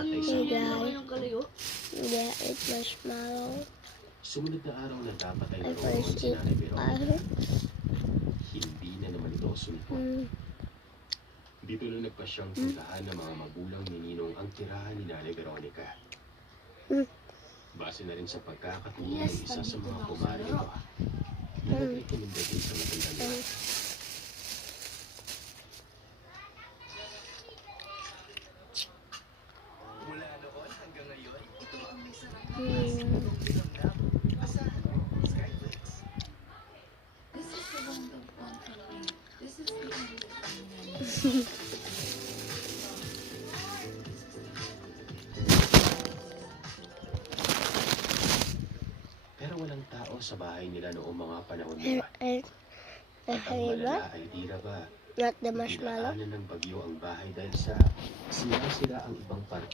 napatay sa Yeah, eat marshmallow. Sumunod na araw na dapat ay I naroon first si eat Nanay Veronica. carrots. Hindi na naman ito sumipot. Dito na nagpasyang puntahan ng mga magulang ni Ninong ang tirahan ni Nanay Veronica. Base na rin sa pagkakatulong ng isa sa mga kumari nito, na nag-rekomenda din sa matandang yan. Mula noon hanggang ngayon, ito ang may sarap na Skyflakes. This is the one that one for me. This is the only one. Pero walang tao sa bahay nila noong mga panahon nila. And At ang malala ay tira ba, not the marshmallow. dinaanan ng bagyo ang bahay dahil sa sira ang ibang parte